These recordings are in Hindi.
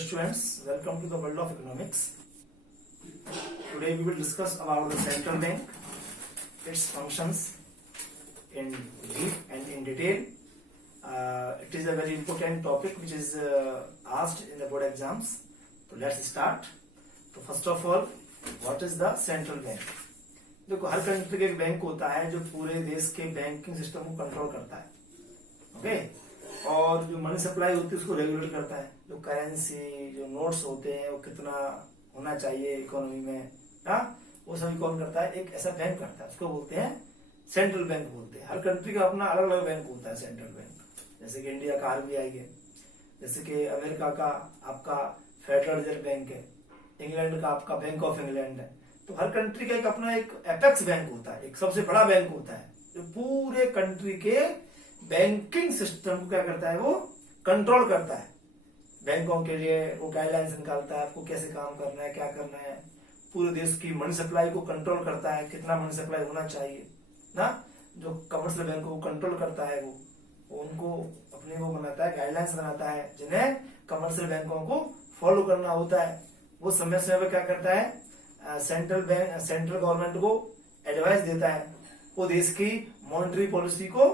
students, welcome to the world of economics. Today we will discuss about the central bank, its functions in deep and in detail. It is a very important topic which is asked in the board exams. So let's start. So first of all, what is the central bank? देखो हर कंट्री का एक बैंक होता है जो पूरे देश के बैंकिंग सिस्टम को कंट्रोल करता है, ओके और जो मनी सप्लाई होती है उसको रेगुलेट करता है। जो करेंसी, जो नोट्स होते हैं वो कितना होना चाहिए इकोनॉमी में, हाँ वो सभी कौन करता है? एक ऐसा बैंक करता है, उसको बोलते हैं सेंट्रल बैंक बोलते हैं। हर कंट्री का अपना अलग अलग बैंक होता है सेंट्रल बैंक। जैसे कि इंडिया का आरबीआई है, जैसे कि अमेरिका का आपका फेडरल रिजर्व बैंक है, इंग्लैंड का आपका बैंक ऑफ इंग्लैंड है। तो हर कंट्री का एक अपना एक एपेक्स बैंक होता है, एक सबसे बड़ा बैंक होता है जो पूरे कंट्री के बैंकिंग सिस्टम को क्या करता है? वो कंट्रोल करता है। बैंकों के लिए वो गाइडलाइंस निकालता है, आपको कैसे काम करना है, क्या करना है। पूरे देश की मनी सप्लाई को कंट्रोल करता है, कितना मनी सप्लाई होना चाहिए ना। जो कमर्शियल बैंकों को कंट्रोल करता है वो उनको अपने वो बनाता है, गाइडलाइंस बनाता है जिन्हें कमर्शियल बैंकों को फॉलो करना होता है। वो समय समय पर क्या करता है? सेंट्रल गवर्नमेंट को एडवाइस देता है। वो देश की मॉनेटरी पॉलिसी को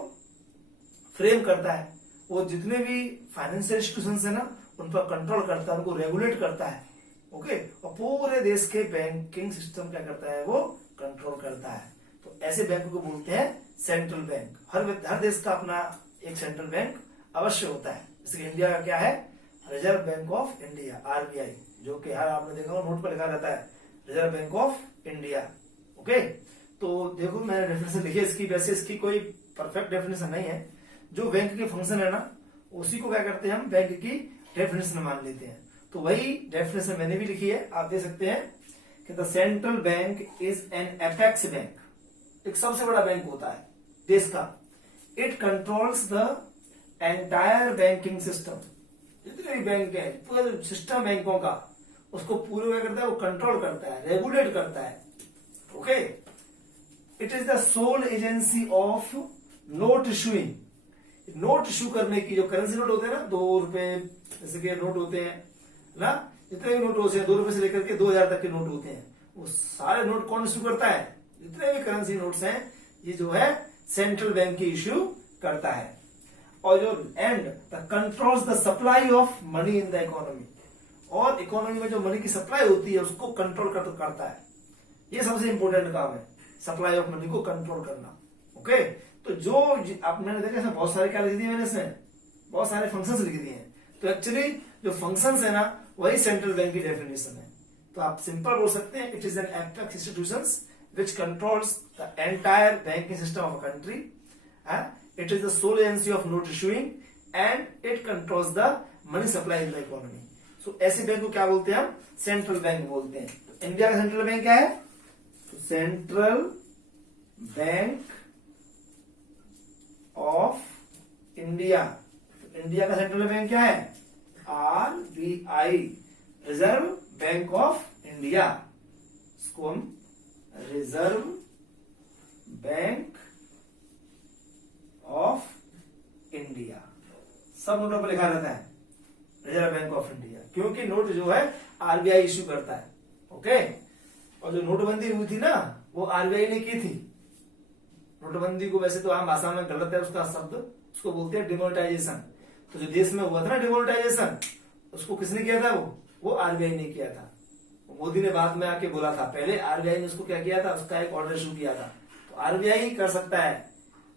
फ्रेम करता है। वो जितने भी फाइनेंशियल इंस्टीट्यूशंस है ना उन पर कंट्रोल करता है, उनको रेगुलेट करता है, ओके। और पूरे देश के बैंकिंग सिस्टम क्या करता है? वो कंट्रोल करता है। तो ऐसे बैंक को बोलते हैं सेंट्रल बैंक। हर देश का अपना एक सेंट्रल बैंक अवश्य होता है। जैसे इंडिया का क्या है? Reserve bank of India, RBI, जो कि हर आपने देखा नोट पर लिखा रहता है reserve bank of India, okay. तो देखो मैंने डेफिनेशन लिखी है इसकी, वैसे इसकी कोई परफेक्ट डेफिनेशन नहीं है। जो बैंक के फंक्शन है ना उसी को क्या करते हैं हम बैंक की डेफिनेशन मान लेते हैं। तो वही डेफिनेशन मैंने भी लिखी है, आप देख सकते हैं कि the central bank is an apex bank, एक सबसे बड़ा बैंक होता है देश का। It controls the entire banking system. जितने भी बैंक है, पूरा सिस्टम बैंकों का, उसको पूरे क्या करता है? वो कंट्रोल करता है, रेगुलेट करता है, okay. It is the sole agency of note issuing. Note issue करने की, जो करेंसी नोट होते हैं ना, 2 रुपए जैसे के नोट होते हैं ना, जितने भी नोट होते हैं 2 रुपए से लेकर के 2000 तक के नोट होते हैं, वो सारे नोट कौन इशू करता है? जितने भी करेंसी नोट्स हैं ये जो है सेंट्रल बैंक की इशू करता है। और जो and controls the supply of money in the economy, और इकोनॉमी में जो मनी की सप्लाई होती है उसको कंट्रोल करता है। ये सबसे इंपॉर्टेंट काम है, सप्लाई ऑफ मनी को कंट्रोल करना, ओके। तो जो आप मैंने देखा बहुत सारे क्या लिख दिए मैंने इसमें, बहुत सारे फंक्शंस लिख दिए हैं। तो एक्चुअली जो फंक्शंस है ना वही सेंट्रल बैंक की डेफिनेशन है। तो आप सिंपल बोल सकते हैं it is an apex institutions which controls the entire banking system of a country. It is the sole agency of note issuing and it controls the money supply in the economy. So ऐसे बैंक को क्या बोलते हैं हम? सेंट्रल बैंक बोलते हैं। तो इंडिया का सेंट्रल बैंक क्या है? तो central bank of India. India का सेंट्रल बैंक क्या है? RBI, reserve bank of India. इसको हम रिजर्व बैंक ऑफ इंडिया सब नोटों पर लिखा रहता है रिजर्व बैंक ऑफ इंडिया, क्योंकि नोट जो है आरबीआई इश्यू करता है, ओके। और जो नोटबंदी हुई थी ना वो आरबीआई ने की थी। नोटबंदी को वैसे तो आम भाषा में गलत है उसका शब्द, उसको बोलते हैं डिमोनेटाइजेशन। तो जो देश में हुआ था ना डिमोनेटाइजेशन, उसको किसने किया था? वो आरबीआई ने किया था। मोदी ने बाद में आके बोला था, पहले आरबीआई ने उसको क्या किया था? उसका एक ऑर्डर इशू किया था। तो आरबीआई ही कर सकता है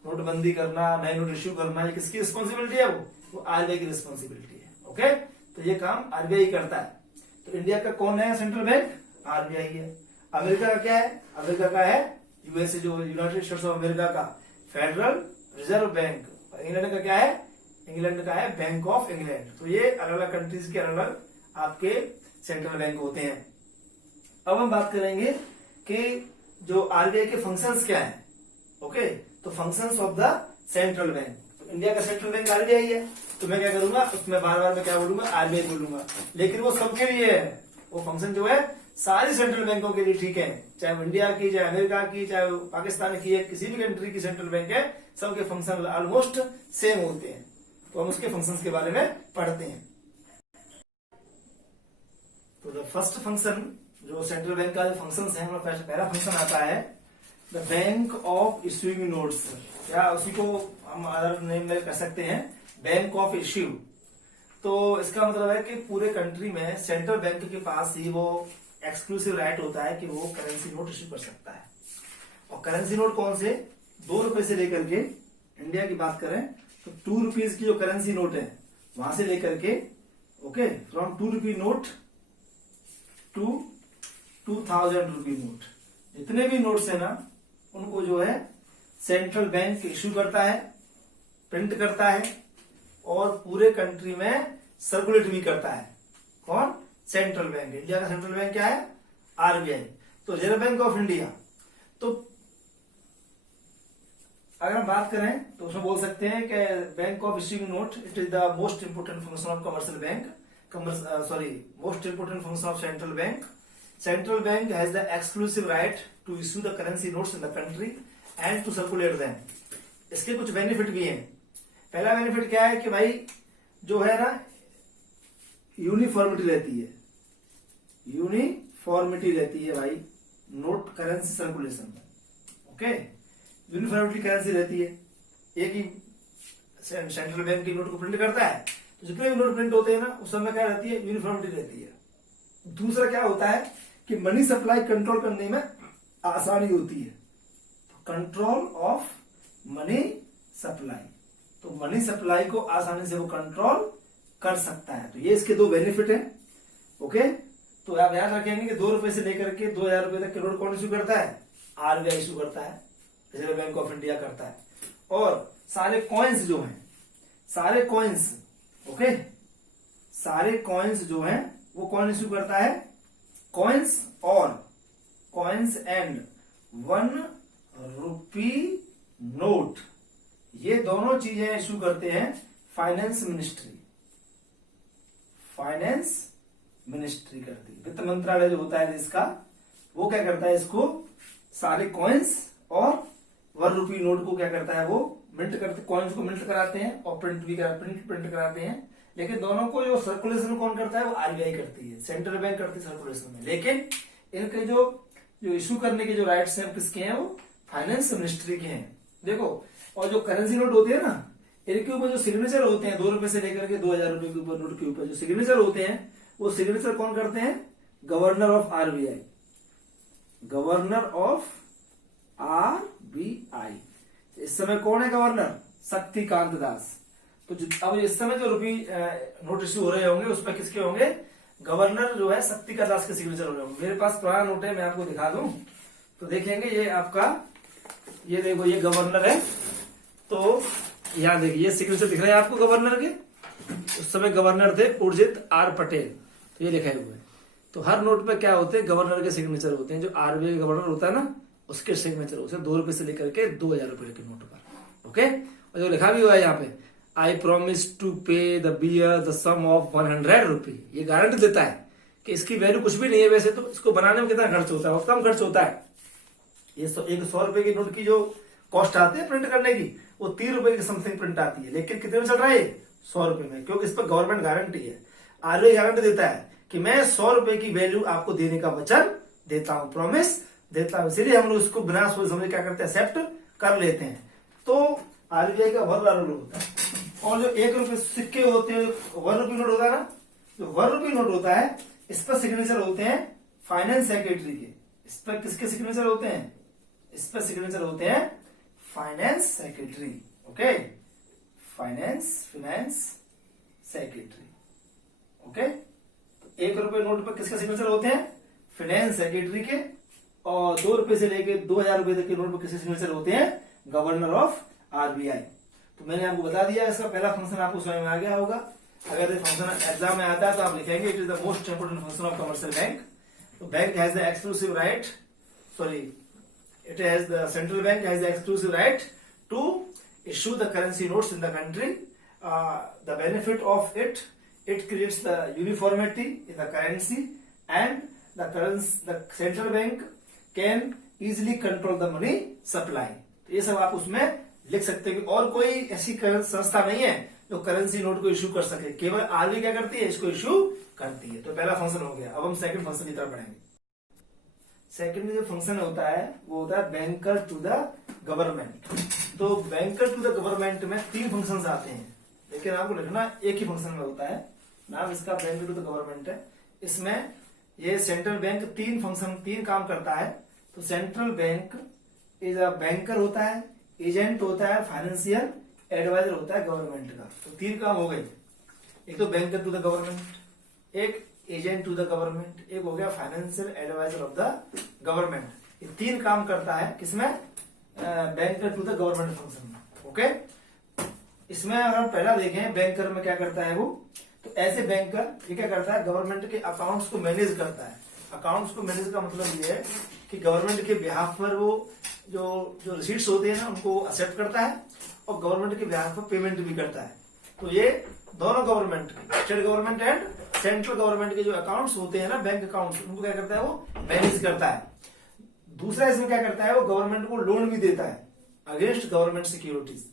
नोटबंदी करना, नए नोट इश्यू करना। ये किसकी रिस्पॉन्सिबिलिटी है? वो आरबीआई की रिस्पॉन्सिबिलिटी है, ओके। तो ये काम आरबीआई करता है। तो इंडिया का कौन है सेंट्रल बैंक? आरबीआई है। अमेरिका का क्या है? अमेरिका का है यूएसए, जो यूनाइटेड स्टेट्स ऑफ अमेरिका का फेडरल रिजर्व बैंक। और इंग्लैंड का क्या है? इंग्लैंड का है बैंक ऑफ इंग्लैंड। तो ये अलग अलग कंट्रीज के अलग अलग आपके सेंट्रल बैंक होते हैं। अब हम बात करेंगे कि जो आरबीआई के फंक्शंस क्या हैं, ओके। तो functions of the central bank. तो इंडिया का सेंट्रल बैंक आरबीआई है, तो मैं क्या करूंगा उसमें बार बार मैं क्या बोलूंगा? आरबीआई बोलूंगा। लेकिन वो सबके लिए है, वो फंक्शन जो है सारी सेंट्रल बैंकों के लिए ठीक है, चाहे वो इंडिया की, चाहे अमेरिका की, चाहे पाकिस्तान की है, किसी भी कंट्री की सेंट्रल बैंक है, सबके फंक्शन ऑलमोस्ट सेम होते हैं। तो हम उसके फंक्शंस के बारे में पढ़ते हैं। तो द फर्स्ट फंक्शन जो सेंट्रल बैंक का जो फंक्शन है, हमारा पहला फंक्शन आता है the bank of issuing notes, या उसी को हम अदर नेम में कह सकते हैं बैंक ऑफ इश्यू। तो इसका मतलब है कि पूरे कंट्री में सेंट्रल बैंक के पास ही वो एक्सक्लूसिव राइट होता है कि वो करेंसी नोट इश्यू कर सकता है। और करेंसी नोट कौन से, 2 रुपए से लेकर के, इंडिया की बात करें तो 2 रुपीज की जो करेंसी नोट है वहां से लेकर के, okay, from 2 rupee note to 2000 rupee note, जितने भी नोट्स है ना उनको जो है सेंट्रल बैंक इश्यू करता है, प्रिंट करता है और पूरे कंट्री में सर्कुलेट भी करता है। कौन, सेंट्रल बैंक। इंडिया का सेंट्रल बैंक क्या है, आरबीआई। तो रिजर्व बैंक ऑफ इंडिया, तो अगर हम बात करें तो उसमें बोल सकते हैं कि bank of issuing note it is the most important function of commercial bank, most important function of central bank. Central bank has the exclusive right to issue the currency notes in the country and to circulate them. इसके कुछ बेनिफिट भी हैं। पहला बेनिफिट क्या है कि भाई जो है ना यूनिफॉर्मिटी रहती है, यूनिफॉर्मिटी रहती है भाई नोट करेंसी सर्कुलेशन में, ओके, यूनिफॉर्मिटी करेंसी रहती है। एक ही सेंट्रल बैंक की नोट को प्रिंट करता है तो जितने भी नोट प्रिंट होते हैं ना उस समय क्या रहती है, यूनिफॉर्मिटी रहती है। दूसरा क्या होता है कि मनी सप्लाई कंट्रोल करने में आसानी होती है, कंट्रोल ऑफ मनी सप्लाई, तो मनी सप्लाई को आसानी से वो कंट्रोल कर सकता है। तो ये इसके 2 बेनिफिट है, ओके। तो आप याद रखेंगे कि 2 रुपए से लेकर के 2000 रुपए तक के नोट कौन इश्यू करता है, आरबीआई इश्यू करता है, रिजर्व बैंक ऑफ इंडिया करता है। और सारे कॉइन्स जो हैं, सारे कॉइन्स, ओके, सारे कॉइन्स जो हैं वो कौन इश्यू करता है, कॉइन्स और कॉइन्स एंड 1 रुपी नोट, ये दोनों चीजें इश्यू करते हैं फाइनेंस मिनिस्ट्री। फाइनेंस मिनिस्ट्री करती है, वित्त मंत्रालय जो होता है इसका, वो क्या करता है, इसको सारे कॉइन्स और 1 रुपी नोट को क्या करता है, वो मिंट करते, कॉइन्स को मिंट कराते हैं और प्रिंट कराते हैं। लेकिन दोनों को जो सर्कुलेशन कौन करता है, वो आरबीआई करती है, सेंट्रल बैंक करती है सर्कुलेशन में। लेकिन इनके जो इश्यू करने के जो राइट्स हैं किसके हैं, वो फाइनेंस मिनिस्ट्री के हैं। देखो, और जो करेंसी नोट होती है ना, इनके ऊपर जो सिग्नेचर होते हैं 2 रुपए से लेकर के 2000 रुपए के ऊपर नोट के ऊपर जो सिग्नेचर होते हैं, वो सिग्नेचर कौन करते हैं, governor of RBI, governor of RBI. इस समय कौन है गवर्नर, शक्तिकांत दास। तो अब इस समय जो रुपी नोट इश्यू हो रहे होंगे उस पर किसके होंगे, गवर्नर जो है शक्तिकांत दास के सिग्नेचर हो रहे होंगे। मेरे पास पुराना नोट है, मैं आपको दिखा दूं तो देखेंगे। ये आपका, ये देखो, ये गवर्नर है। तो यहां देखिए ये सिग्नेचर दिख रहे हैं आपको गवर्नर के। उस समय गवर्नर थे उर्जित आर पटेल, तो ये लिखे हुए हैं। तो हर नोट पे क्या होते हैं, गवर्नर के सिग्नेचर होते हैं। जो आरबीआई गवर्नर होता है ना, उसके सिग्नेचर होते हैं 2 रुपए से लेकर के 2000 रुपए के नोट पर, ओके। और जो लिखा भी हुआ है यहाँ पे, I promise to pay the bearer the sum of 100 rupee, ये गारंटी देता है कि इसकी वैल्यू कुछ भी नहीं है। वैसे तो इसको बनाने में कितना खर्च होता है, बहुत कम खर्च होता है। ये 100 रुपए की नोट की जो कॉस्ट आती है प्रिंट करने की, वो 3 रुपए की समथिंग प्रिंट आती है। लेकिन कितने में चल रहा है, 100 रुपए में, क्योंकि इस पर गवर्नमेंट गारंटी है, आरबीआई गारंटी देता है कि मैं 100 रुपए की वैल्यू आपको देने का वचन देता हूं, प्रॉमिस देता हूं। इसलिए हम लोग इसको बिना सोच समझे क्या करते हैं, एक्सेप्ट कर लेते हैं। तो आरबीआई का बहुत बड़ा रोल होता है। और जो 1 रुपए सिक्के होते हैं, 1 रुपी नोट होता है ना, जो 1 रुपी नोट होता है, इस पर सिग्नेचर होते हैं फाइनेंस सेक्रेटरी के। इस पर किसके सिग्नेचर होते हैं, इस पर सिग्नेचर होते हैं finance secretary, okay, finance secretary, okay. तो 1 रुपए नोट पर किसके सिग्नेचर होते हैं, फाइनेंस सेक्रेटरी के। और 2 रुपए से लेके 2000 रुपए तक के नोट पर किसके सिग्नेचर होते हैं, गवर्नर ऑफ आरबीआई। तो मैंने आपको बता दिया, इसका पहला फंक्शन आपको समझ में आ गया होगा। अगर ये फंक्शन एग्जाम में आता है तो आप लिखेंगे, it is the most important function of commercial bank. तो bank has the exclusive right, sorry, it has the central bank has the exclusive right to issue the currency notes in the country. The benefit of it creates the uniformity in the currency, and the central bank can easily control the money supply. तो ये सब आप उसमें लिख सकते हैं। और कोई ऐसी संस्था नहीं है जो करेंसी नोट को इश्यू कर सके, केवल आरबीआई क्या करती है, इसको इश्यू करती है। तो पहला फंक्शन हो गया। अब हम सेकंड फंक्शन की तरफ बढ़ेंगे। सेकंड में जो फंक्शन होता है वो होता है बैंकर टू द गवर्नमेंट। तो बैंकर टू द गवर्नमेंट में 3 फंक्शंस आते हैं, लेकिन आपको लिखना एक ही फंक्शन में होता है। नाम इसका बैंकर टू द गवर्नमेंट है। इसमें ये सेंट्रल बैंक 3 काम करता है। तो central bank is a banker होता है, एजेंट होता है, फाइनेंशियल एडवाइजर होता है गवर्नमेंट का। तो 3 काम हो गए। एक तो बैंकर टू द गवर्नमेंट, एक एजेंट टू द गवर्नमेंट, एक हो गया financial advisor of the government. ये 3 काम करता है किसमें, banker to the government function में। ओके, इसमें अगर हम पहला देखें बैंकर में क्या करता है वो, तो ऐसे बैंकर ये क्या करता है, गवर्नमेंट के अकाउंट्स को मैनेज करता है। अकाउंट्स को मैनेज का मतलब ये है कि गवर्नमेंट के बिहाफ पर वो जो रिसीट्स होते हैं ना उनको एक्सेप्ट करता है और गवर्नमेंट के बिहाफ पर पेमेंट भी करता है। तो ये दोनों गवर्नमेंट के, state government and central government के जो अकाउंट्स होते हैं ना, बैंक अकाउंट्स, उनको क्या करता है वो मैनेज करता है। दूसरा इसमें क्या करता है वो गवर्नमेंट को लोन भी देता है अगेंस्ट गवर्नमेंट सिक्योरिटीज।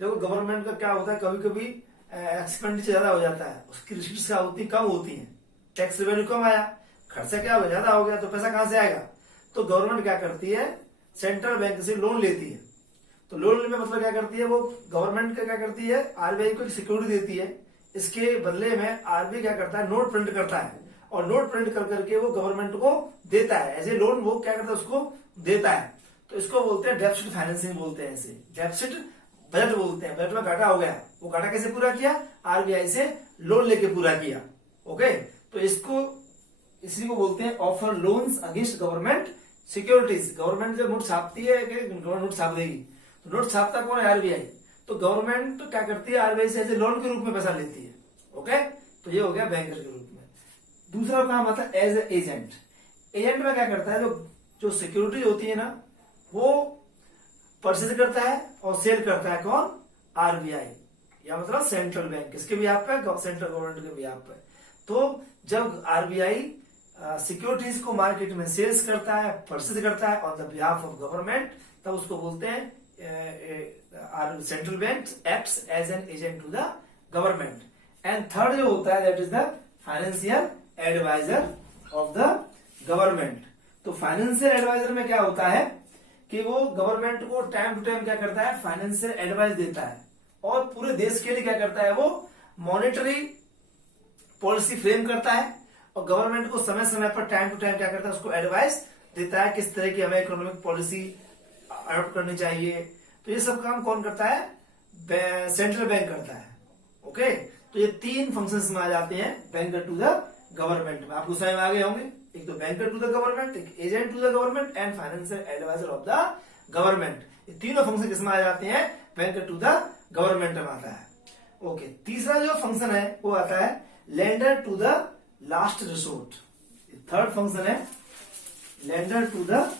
देखो गवर्नमेंट का क्या होता है, कभी कभी एक्सपेंडिचर ज्यादा हो जाता है, उसकी रिसीट्स क्या होती कम होती है, टैक्स रेवेन्यू कम आया, खर्चा क्या हो ज्यादा हो गया, तो पैसा कहां से आएगा। तो गवर्नमेंट क्या करती है, सेंट्रल बैंक से लोन लेती है। तो लोन लेने में मतलब क्या करती है वो, गवर्नमेंट का क्या करती है, आरबीआई को सिक्योरिटी देती है। इसके बदले में आरबीआई क्या करता है, नोट प्रिंट करता है और नोट प्रिंट कर करके वो गवर्नमेंट को देता है एज ए लोन। वो क्या करता है, उसको देता है। तो इसको बोलते हैं डेफिसिट फाइनेंसिंग बोलते हैं, इसे डेफिसिट बजट बोलते हैं। बजट में घाटा हो गया, वो घाटा कैसे पूरा किया, आरबीआई से लोन लेके पूरा किया। ओके, तो इसी को बोलते हैं offer loans against government securities. Government जब नोट छापती है कि गवर्नमेंट नोट छाप देगी, तो नोट छापता कौन है, आरबीआई। तो गवर्नमेंट क्या करती है, आरबीआई से ऐसे लोन के रूप में पैसा लेती है। ओके, तो ये हो गया बैंकर के रूप में। दूसरा काम आता है एज एजेंट। एजेंट में क्या करता है, जो सिक्योरिटी होती है ना वो परचेज करता है और सेल करता है कौन, आरबीआई, या मतलब सेंट्रल बैंक। किसके भी आप पे, सेंट्रल गवर्नमेंट के भी आप पे। तो जब आरबीआई सिक्योरिटीज को मार्केट में सेल्स करता है, परचेज करता है on the behalf of government, तब उसको बोलते हैं central bank acts as an agent to the government. And third जो होता है that is the financial advisor of the government. तो फाइनेंशियल एडवाइजर में क्या होता है कि वो गवर्नमेंट को टाइम टू टाइम क्या करता है, फाइनेंशियल एडवाइस देता है और पूरे देश के लिए क्या करता है वो मॉनेटरी पॉलिसी फ्रेम करता है और गवर्नमेंट को समय समय पर टाइम टू टाइम क्या करता है, उसको एडवाइस देता है किस तरह की हमें इकोनॉमिक पॉलिसी अडॉप्ट करनी चाहिए। तो ये सब काम कौन करता है, सेंट्रल बैंक करता है। ओके, तो ये 3 फंक्शंस में आ जाते हैं बैंकर टू द गवर्नमेंट में। आपको समझ में आ गए होंगे, एक तो बैंकर टू द गवर्नमेंट, एक agent to the government and financial advisor of the government. ये तीनों फंक्शन किसमें आ जाते हैं, बैंकर टू द गवर्नमेंट में आता है। ओके, तीसरा जो फंक्शन है वो आता है lender to the last resort. Third function है lender to the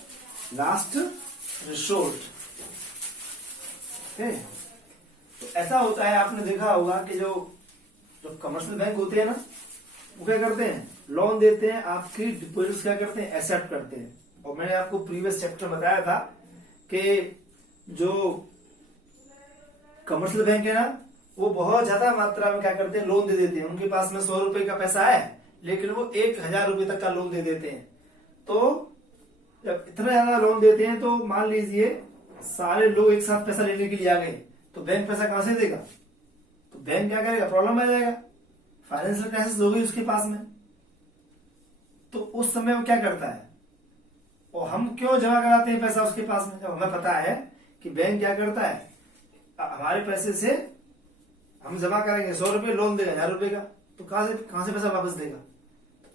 last resort. तो ऐसा होता है, आपने देखा होगा कि जो कमर्शियल बैंक होते हैं ना वो क्या करते हैं, लोन देते हैं, आपकी डिपॉजिट्स क्या करते हैं, एक्सेप्ट करते हैं। और मैंने आपको प्रीवियस चैप्टर बताया था कि जो कमर्शियल बैंक है ना वो बहुत ज्यादा मात्रा में क्या करते हैं, लोन दे देते हैं। उनके पास में 100 रुपए का पैसा है लेकिन वो 1000 रुपए तक का लोन दे देते हैं। तो जब इतना ज्यादा लोन देते हैं तो मान लीजिए सारे लोग एक साथ पैसा लेने के लिए आ गए, तो बैंक पैसा कहां से देगा, तो बैंक क्या करेगा, प्रॉब्लम आ जाएगा, फाइनेंशियल क्राइसिस हो गई उसके पास में। तो उस समय वो क्या करता है, और हम क्यों जमा कराते हैं पैसा उसके पास में, जब हमें पता है कि बैंक क्या करता है, हमारे पैसे से हम जमा करेंगे 100 रुपए, लोन देगा 1000 रुपए का, तो कहां से पैसा वापस देगा।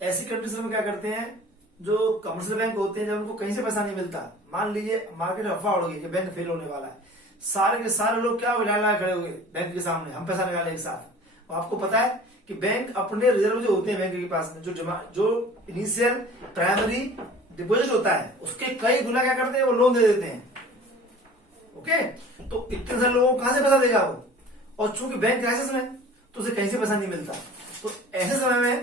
ऐसी कंडीशन में क्या करते हैं, जो कमर्शियल बैंक होते हैं, जब उनको कहीं से पैसा नहीं मिलता, मान लीजिए मार्केट में अफवाह उड़ गई कि बैंक फेल होने वाला है, सारे के सारे लोग क्या लाल खड़े हो गए बैंक के सामने, हम पैसा निकाले एक साथ। और आपको पता है कि बैंक अपने रिजर्व जो होते हैं बैंक के पास में, जो इनिशियल प्राइमरी डिपॉजिट होता है उसके कई गुना क्या करते हैं, वो लोन दे देते हैं। ओके, तो इतने सारे लोगों को कहां से पैसा देगा वो, और चूंकि बैंक क्राइसिस में तो उसे कहीं से पैसा नहीं मिलता। तो ऐसे समय में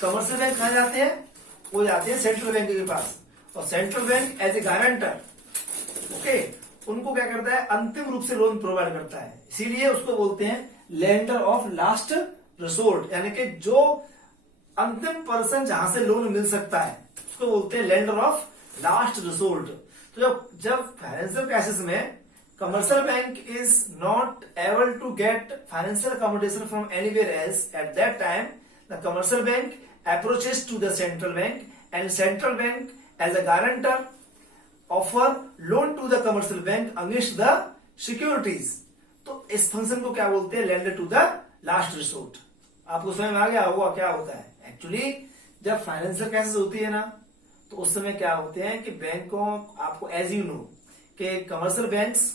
कमर्शियल बैंक कहां जाते हैं, वो जाते हैं सेंट्रल बैंक के पास, और central bank as a guarantor okay उनको क्या करता है, अंतिम रूप से लोन प्रोवाइड करता है। इसीलिए उसको बोलते हैं लेंडर ऑफ लास्ट रिसोर्ट, यानी कि जो अंतिम पर्सन जहां से लोन मिल सकता है उसको बोलते हैं लेंडर ऑफ लास्ट रिसोर्ट। तो जब फाइनेंशियल क्राइसिस में commercial bank is not able to get financial accommodation from anywhere else, at that time the commercial bank approaches to the central bank, and central bank as a guarantor offer loan to the commercial bank against the securities। तो इस फंक्शन को क्या बोलते हैं? Lender to the last resort. आपको समझ में आ गया होगा क्या होता है? एक्चुअली जब फाइनेंशियल क्राइसिस होती है ना, तो उस समय क्या होते हैं कि बैंकों, आपको एज यू नो कि commercial banks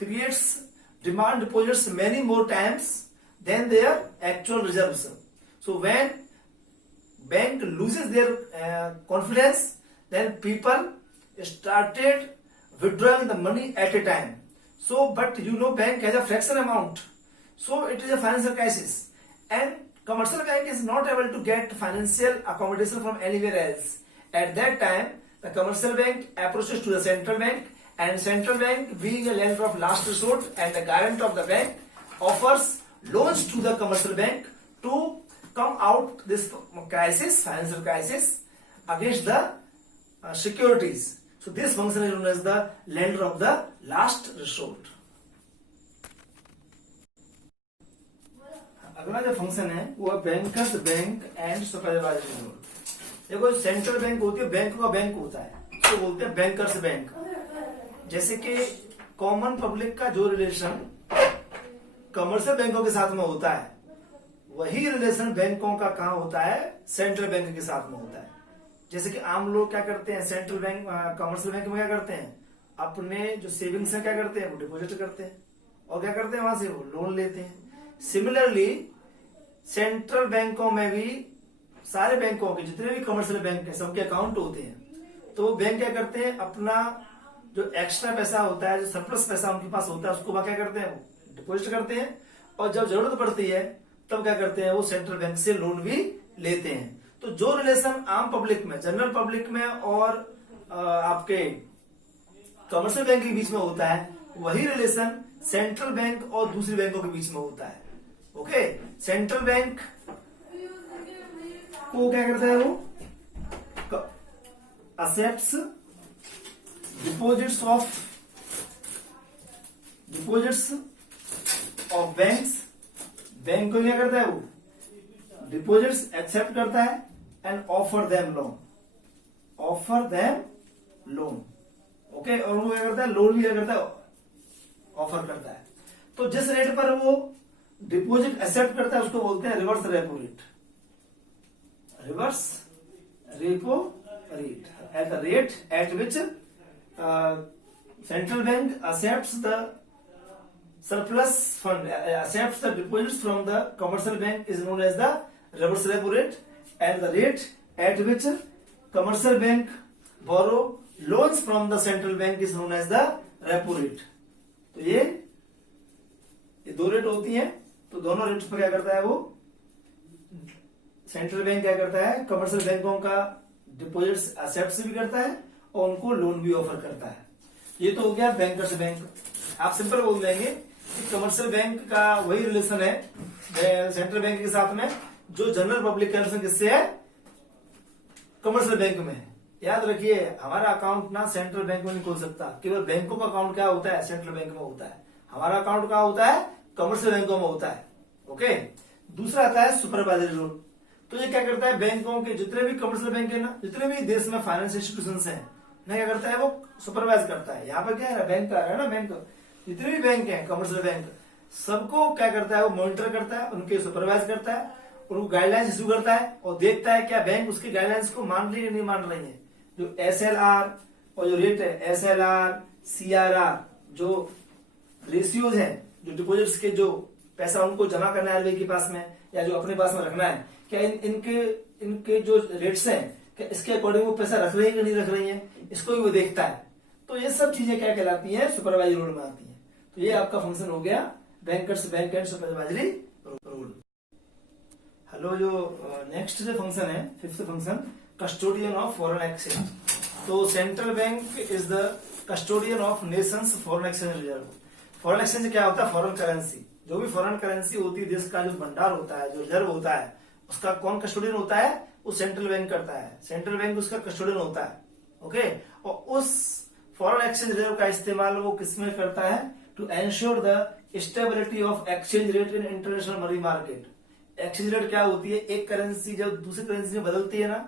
creates demand deposits many more times than their actual reserves. So when bank loses their confidence, then people started withdrawing the money at a time. So but you know bank has a fraction amount, so it is a financial crisis, and commercial bank is not able to get financial accommodation from anywhere else. At that time the commercial bank approaches to the central bank, and central bank, being a lender of last resort and the guarantor of the bank, offers loans to the commercial bank to come out this crisis, financial crisis, against the securities. So this function is known as the lender of the last resort. अगला जो फंक्शन है वो है bankers bank and supervisory role. देखो सेंट्रल बैंक होती है, बैंक का बैंक होता है, तो बोलते हैं बैंकर्स बैंक। जैसे कि कॉमन पब्लिक का जो रिलेशन कमर्शियल बैंकों के साथ में होता है, वही रिलेशन बैंकों का कहाँ होता है? सेंट्रल बैंक के साथ में होता है। जैसे कि आम लोग क्या करते हैं, सेंट्रल बैंक कमर्शियल बैंक में क्या करते हैं, अपने जो सेविंग्स है क्या करते हैं, वो डिपॉजिट करते हैं, और क्या करते हैं, वहां से वो लोन लेते हैं। सिमिलरली सेंट्रल बैंकों में भी सारे बैंकों के जितने भी कमर्शियल बैंक है सबके अकाउंट होते हैं, तो वो बैंक क्या करते हैं, अपना जो एक्स्ट्रा पैसा होता है, जो सरप्लस पैसा उनके पास होता है, उसको वह क्या करते हैं, वो डिपॉजिट करते हैं, और जब जरूरत पड़ती है तब क्या करते हैं, वो सेंट्रल बैंक से लोन भी लेते हैं। तो जो रिलेशन आम पब्लिक में, जनरल पब्लिक में और आपके कमर्शियल बैंक के बीच में होता है, वही रिलेशन सेंट्रल बैंक और दूसरी बैंकों के बीच में होता है। ओके, सेंट्रल बैंक को क्या करता है, वो accepts deposits of banks. Bank को क्या करता है, वो डिपॉजिट्स एक्सेप्ट करता है and offer them loan. Okay, और वो क्या करता है, लोन भी क्या करता है, ऑफर करता है। तो जिस रेट पर वो डिपॉजिट एक्सेप्ट करता है उसको बोलते हैं reverse repo rate. At the rate at which central bank accepts the surplus fund, accepts the deposits from the commercial bank is known as the reverse repo rate, and the rate at which commercial bank borrow loans from the central bank is known as the repo rate। तो ये दो रेट होती हैं, तो दोनों रेट्स पर क्या करता है, वो सेंट्रल बैंक क्या करता है, कमर्शियल बैंकों का डिपॉजिट्स एक्सेप्ट भी करता है और उनको लोन भी ऑफर करता है। ये तो हो गया बैंकर्स बैंक। आप सिंपल बोल देंगे कि कमर्शियल बैंक का वही रिलेशन है सेंट्रल बैंक के साथ में जो जनरल पब्लिक का रिलेशन किससे है, कमर्शियल बैंक में है। याद रखिए, हमारा अकाउंट ना सेंट्रल बैंक में नहीं खोल सकता, केवल बैंकों का अकाउंट क्या होता है, सेंट्रल बैंक में होता है। हमारा अकाउंट क्या होता है, कमर्शियल बैंकों में होता है। ओके, दूसरा आता है सुपरवाइजरी रोल। तो ये क्या करता है, बैंकों के जितने भी कमर्शियल बैंक है ना, जितने भी देश में फाइनेंस इंस्टीट्यूशन है ना, क्या करता है, वो सुपरवाइज करता है। यहाँ पर क्या है, बैंक का है ना, बैंक जितने भी बैंक है कमर्शियल बैंक, सबको क्या करता है, वो मॉनिटर करता है, उनके सुपरवाइज करता है, उनको गाइडलाइंस इशू करता है और देखता है क्या बैंक उसकी गाइडलाइंस को मान रही है नहीं मान रही है। जो SLR और जो रेट है SLR CRR, जो रेशियोज है, जो डिपोजिट्स के जो पैसा उनको जमा करना है RBI के पास में या जो अपने पास में रखना है, क्या इनके जो रेट्स हैं क्या इसके अकॉर्डिंग वो पैसा रख रही है कि नहीं रख रही है, इसको भी वो देखता है। तो ये सब चीजें क्या कहलाती हैं, सुपरवाइजरी रोल में आती हैं। तो ये आपका फंक्शन हो गया bankers bank and supervisory role. Hello, जो नेक्स्ट जो फंक्शन है, fifth function, custodian of foreign exchange. तो central bank is the custodian of nation's foreign exchange reserve. Foreign exchange क्या होता है? फॉरेन करेंसी, जो भी फॉरेन करेंसी होती है, देश का जो भंडार होता है, जो रिजर्व होता है, उसका कौन कस्टोडियन होता है? वो सेंट्रल बैंक करता है, सेंट्रल बैंक उसका कस्टोडियन होता है। ओके, और उस फॉरेन एक्सचेंज रिजर्व का इस्तेमाल वो किसमें करता है? To ensure the stability of exchange rate in international money market. Exchange rate क्या होती है? एक करेंसी जब दूसरी करेंसी में बदलती है ना,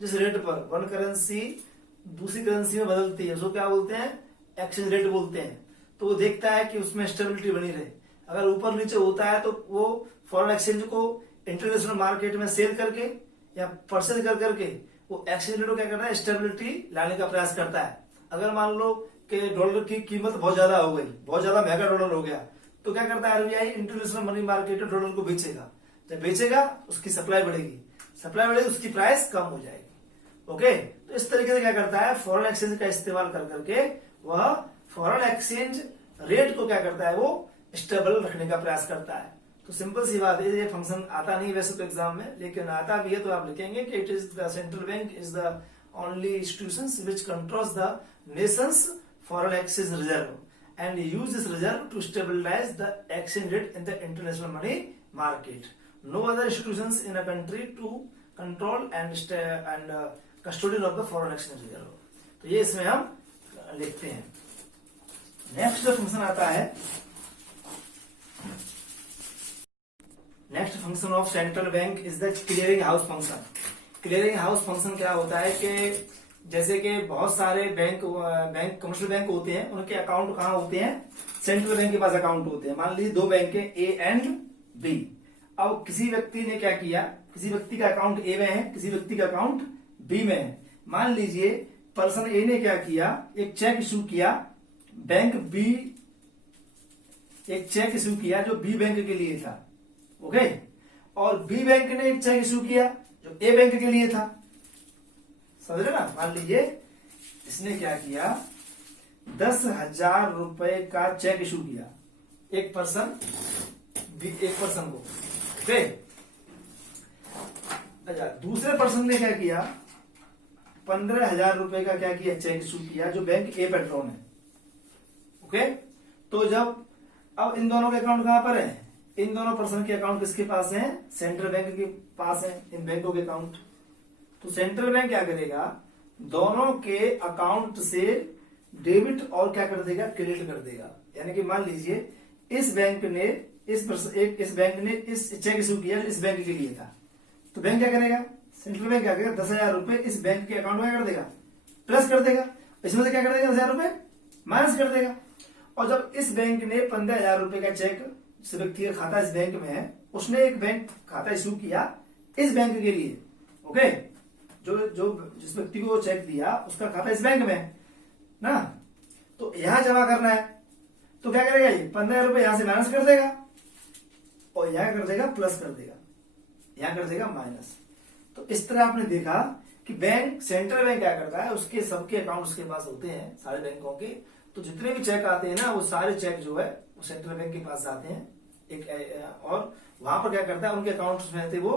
जिस रेट पर वन करेंसी दूसरी करेंसी में बदलती है, उसको क्या बोलते हैं? एक्सचेंज रेट बोलते हैं। तो वो देखता है कि उसमें स्टेबिलिटी बनी रहे। अगर ऊपर नीचे होता है तो वो फॉरेन एक्सचेंज को इंटरनेशनल मार्केट में सेल करके या परचेज कर करके वो एक्सचेंज रेट को क्या करता है? स्टेबिलिटी लाने का प्रयास करता है। अगर मान लो कि डॉलर की कीमत बहुत ज्यादा हो गई, बहुत ज्यादा महंगा डॉलर हो गया, तो क्या करता है आरबीआई? इंटरनेशनल मनी मार्केट में डॉलर को बेचेगा। जब बेचेगा उसकी सप्लाई बढ़ेगी, सप्लाई बढ़ेगी उसकी प्राइस कम हो जाएगी। ओके, तो इस तरीके से क्या करता है? फॉरेन एक्सचेंज का इस्तेमाल कर करके वह फॉरेन एक्सचेंज रेट को क्या करता है? वो स्टेबल रखने का प्रयास करता है। तो सिंपल सी बात है, ये फंक्शन आता नहीं वैसे तो एग्जाम में, लेकिन आता भी है तो आप लिखेंगे कि it is the central bank is the only institution which controls the nation's foreign exchange reserve and use this reserve to stabilise the exchange rate in the international money market. No other institutions in a country to control and custodian of the foreign exchange reserve. तो ये इसमें हम लिखते हैं। नेक्स्ट जो फंक्शन आता है, next function of central bank is the clearing house function. Clearing house function क्या होता है कि जैसे कि बहुत सारे बैंक कमर्शियल बैंक होते हैं, उनके अकाउंट कहाँ होते हैं? सेंट्रल बैंक के पास अकाउंट होते हैं। मान लीजिए दो बैंक है, ए एंड बी। अब किसी व्यक्ति ने क्या किया? किसी व्यक्ति का अकाउंट ए में है, किसी व्यक्ति का अकाउंट बी में है। मान लीजिए पर्सन ए ने क्या किया? एक चेक इशू किया बैंक बी, एक चेक इशू किया जो बी बैंक के लिए था। ओके, और बी बैंक ने एक चेक इशू किया जो ए बैंक के लिए था। समझ रहे ना? मान लीजिए इसने क्या किया? 10,000 रुपए का चेक इशू किया एक पर्सन को। ओके, अच्छा, दूसरे पर्सन ने क्या किया? 15,000 रुपए का क्या किया? चेक इशू किया जो बैंक ए पेट्रोन है। ओके, तो जब अब इन दोनों के अकाउंट कहां पर है? इन दोनों पर्सन के अकाउंट किसके पास है? सेंट्रल बैंक के पास है, इन बैंकों के अकाउंट। तो सेंट्रल बैंक क्या करेगा? दोनों के अकाउंट से डेबिट और क्या कर देगा? क्रेडिट कर देगा। यानी कि मान लीजिए इस बैंक ने इस चेक इशू किया जो इस बैंक के लिए था, तो बैंक क्या करेगा? सेंट्रल बैंक क्या करेगा? 10,000 रुपए इस बैंक के अकाउंट में क्या कर देगा? प्लस कर देगा। इसमें से क्या कर देगा? 10,000 रुपए माइनस कर देगा। और जब इस बैंक ने 15,000 रुपए का चेक, जिस व्यक्ति का खाता इस बैंक में है, उसने एक बैंक खाता इशू किया इस बैंक के लिए। ओके, जो जिस व्यक्ति को चेक दिया उसका खाता इस बैंक में है ना, तो यहां जमा करना है, तो क्या करेगा? ये 15,000 रुपए यहां से माइनस कर देगा और यहां कर देगा प्लस कर देगा, यहां कर देगा माइनस। तो इस तरह आपने देखा कि बैंक, सेंट्रल बैंक क्या करता है? उसके सबके अकाउंट उसके पास होते हैं सारे बैंकों के, तो जितने भी चेक आते हैं ना, वो सारे चेक जो है वो सेंट्रल बैंक के पास जाते हैं और वहां पर क्या करता है? उनके अकाउंट में थे वो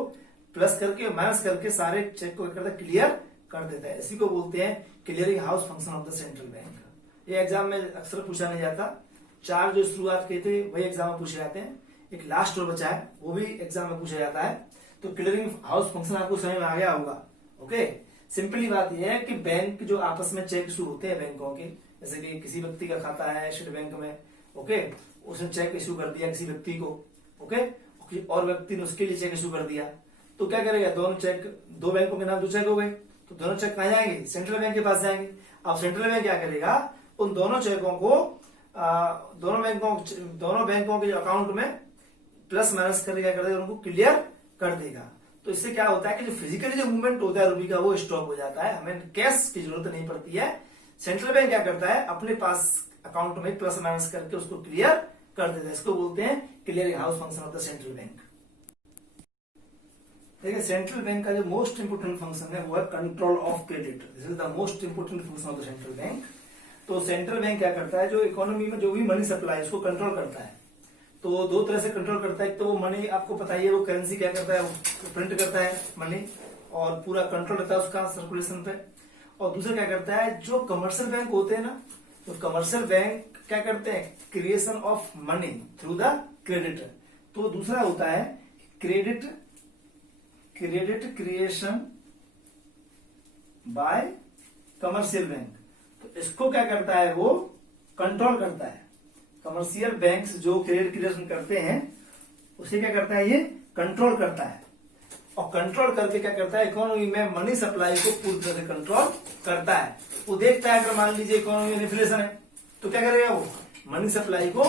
प्लस करके माइनस करके सारे चेक को क्या करता है? क्लियर कर देता है। इसी को बोलते हैं clearing house function of the central bank. ये एग्जाम में अक्सर पूछा नहीं जाता। 4 जो शुरुआत के थे वही एग्जाम में पूछे जाते हैं, एक लास्ट जो बचा है वो भी एग्जाम में पूछा जाता है। तो क्लियरिंग हाउस फंक्शन आपको समझ में आ गया होगा। ओके, सिंपली बात यह है कि बैंक जो आपस में चेक इशू होते हैं बैंकों के, जैसे कि किसी व्यक्ति का खाता है स्टेट बैंक में, ओके, उसने चेक इशू कर दिया किसी व्यक्ति को, ओके, और व्यक्ति ने उसके लिए चेक इशू कर दिया, तो क्या करेगा? दोनों चेक, दो बैंकों के नाम दो चेक हो गए, तो दोनों चेक कहां जाएंगे? सेंट्रल बैंक के पास जाएंगे। अब सेंट्रल बैंक क्या करेगा? उन दोनों चेकों को दोनों बैंकों के अकाउंट में प्लस माइनस करके क्या कर देगा? उनको क्लियर कर देगा। तो इससे क्या होता है कि जो फिजिकली जो मूवमेंट होता है रुपये का वो स्टॉप हो जाता है, हमें कैश की जरूरत नहीं पड़ती है। सेंट्रल बैंक क्या करता है? अपने पास अकाउंट में प्लस माइनस करके उसको क्लियर कर देता है। इसको बोलते हैं clearing house function of the central bank. देखिए, सेंट्रल बैंक का जो मोस्ट इंपोर्टेंट फंक्शन है वो है control of credit. This is the most important function of the central bank. तो सेंट्रल बैंक क्या करता है? जो इकोनॉमी में जो भी मनी सप्लाई उसको कंट्रोल करता है। तो दो तरह से कंट्रोल करता है। तो वो मनी, आपको पता ही है, वो करेंसी क्या करता है? वो प्रिंट करता है मनी और पूरा कंट्रोल रहता है उसका सर्कुलेशन पे। और दूसरा क्या करता है? जो कमर्शियल बैंक होते हैं ना, तो कमर्शियल बैंक क्या करते हैं, creation of money through the credit. तो दूसरा होता है credit creation bye commercial bank. तो इसको क्या करता है, वो कंट्रोल करता है। कमर्शियल बैंक्स जो क्रेडिट क्रिएशन करते हैं उसे क्या करता है, ये कंट्रोल करता है। और कंट्रोल करके क्या करता है, इकोनॉमी में मनी सप्लाई को पूरी तरह से कंट्रोल करता है। वो देखता है अगर मान लीजिए इकोनॉमी में इन्फ्लेशन है तो क्या करेगा, वो मनी सप्लाई को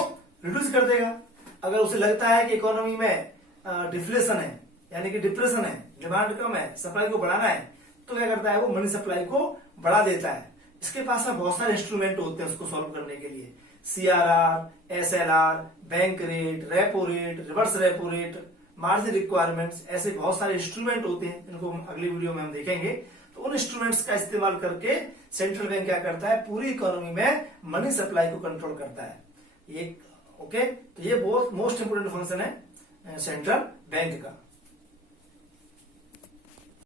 रिड्यूस कर देगा। अगर उसे लगता है कि इकोनॉमी में डिफ्लेशन है यानी कि डिप्रेशन है, डिमांड कम है, सप्लाई को बढ़ाना है, तो क्या करता है, वो मनी सप्लाई को बढ़ा देता है। इसके पास में बहुत सारे इंस्ट्रूमेंट होते हैं उसको सॉल्व करने के लिए, CRR, SLR, bank rate, repo rate, reverse repo rate, margin requirements, ऐसे बहुत सारे इंस्ट्रूमेंट होते हैं जिनको हम अगली वीडियो में हम देखेंगे। तो उन इंस्ट्रूमेंट्स का इस्तेमाल करके सेंट्रल बैंक क्या करता है, पूरी इकोनॉमी में मनी सप्लाई को कंट्रोल करता है। ये ओके, तो ये बहुत मोस्ट इंपोर्टेंट फंक्शन है सेंट्रल बैंक का।